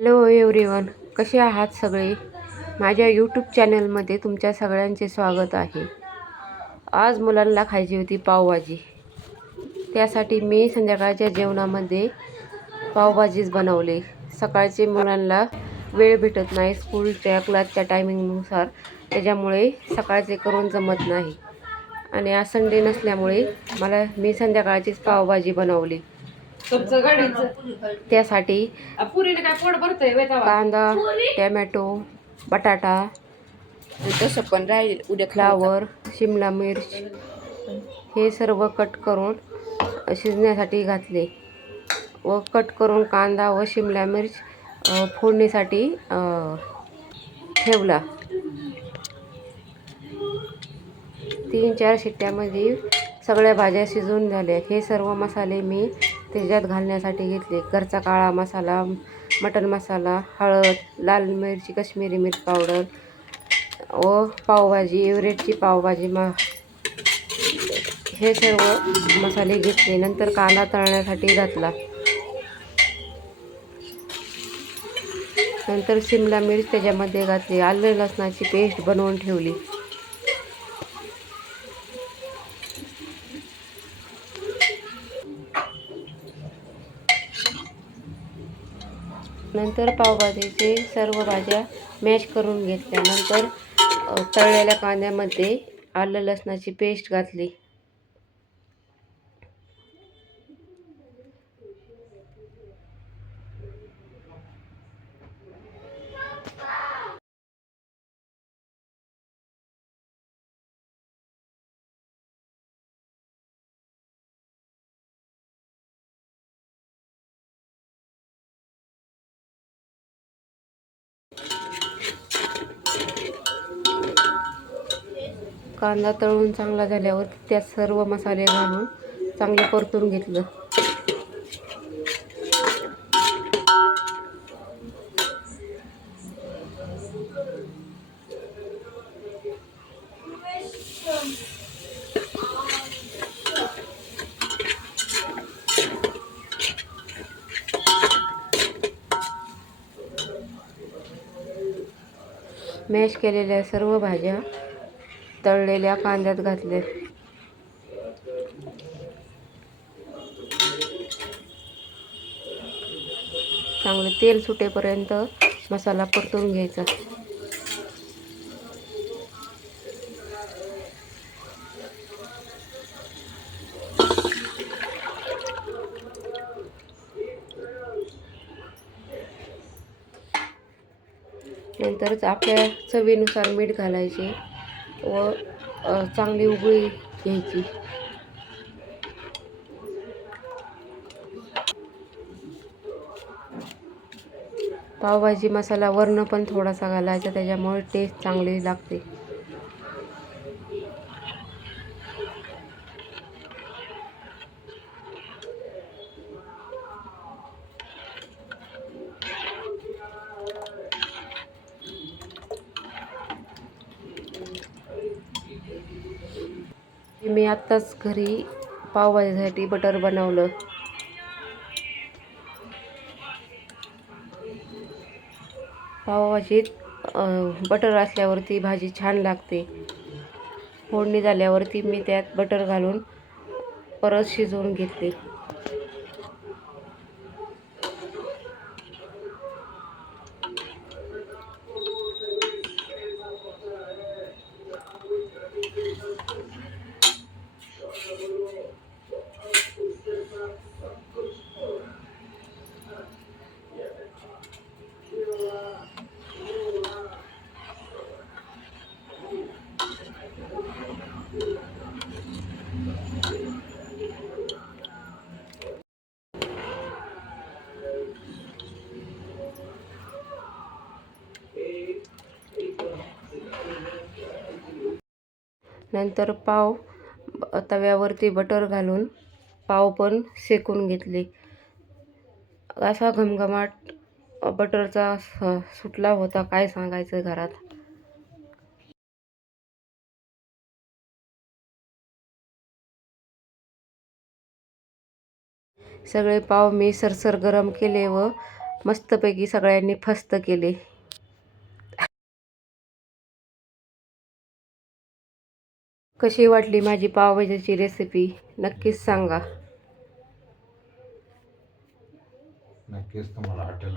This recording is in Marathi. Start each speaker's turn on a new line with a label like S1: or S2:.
S1: हॅलो एवरीवन कसे आहात सगळे? माझ्या यूट्यूब चॅनलमध्ये तुमच्या सगळ्यांचे स्वागत आहे. आज मुलांना खायची होती पावभाजी. त्यासाठी मी संध्याकाळच्या जेवणामध्ये पावभाजीच बनवली. सकाळचे मुलांना वेळ भेटत नाही स्कूलच्या क्लासच्या टायमिंगनुसार त्याच्यामुळे सकाळचे करून जमत नाही. आणि आज संडे नसल्यामुळे मला मी संध्याकाळचीच पावभाजी बनवली. त्यासाठी
S2: पुरीने काय पोट भरतंय वेतावा
S1: कांदा टॅमॅटो बटाटा
S2: तसं पण राहील उद्या
S1: फ्लावर शिमला मिर्च हे सर्व कट करून शिजण्यासाठी घातले. व कट करून कांदा व शिमला मिर्च फोडणीसाठी ठेवला. तीन चार शिट्ट्यामध्ये सगळ्या भाज्या शिजून झाल्या हे सर्व मसाले मी त्याच्यात घालण्यासाठी घेतले. घरचा काळा मसाला मटन मसाला हळद लाल मिरची कश्मीरी मिरची पावडर व पावभाजी एवरेटची पावभाजी मा हे सर्व मसाले घेतले. नंतर कांदा तळण्यासाठी घातला. नंतर शिमला मिर्च त्याच्यामध्ये घातली. आलं लसणाची पेस्ट बनवून ठेवली. नंतर पावभाजीचे सर्व भाज्या मॅश करून घेतल्या नंतर तळलेल्या कांद्यामध्ये आलं लसणाची पेस्ट घातली. कांदा तळून चांगला झाल्यावर त्यात सर्व मसाले घालून चांगलं परतून घेतलं. मॅश केलेल्या सर्व भाज्या तळलेल्या कांद्यात घातले चांगले तेल सुटेपर्यंत मसाला परतून घ्यायचा. नंतरच आपल्या चवीनुसार मीठ घालायचे. व चांगली उगळी घ्यायची. पावभाजी मसाला वरण पण थोडासा घालायचा त्याच्यामुळे टेस्ट चांगली लागते मी आत्ताच घरी पावभाजीसाठी बटर बनवलं. पावभाजीत बटर असल्यावरती भाजी छान लागते. फोडणी झाल्यावरती मी त्यात बटर घालून परत शिजवून घेतली. नंतर पाव तव्यावरती बटर घालून पाव पण शेकून घेतले. असा घमघमाट बटरचा सुटला होता काय सांगायचं घरात? सगळे पाव मी सरसर गरम केले व मस्तपैकी सगळ्यांनी फस्त केले. कशी वाटली माझी पावभाजीची रेसिपी नक्कीच सांगा.
S3: नक्कीच तुम्हाला हॉटेल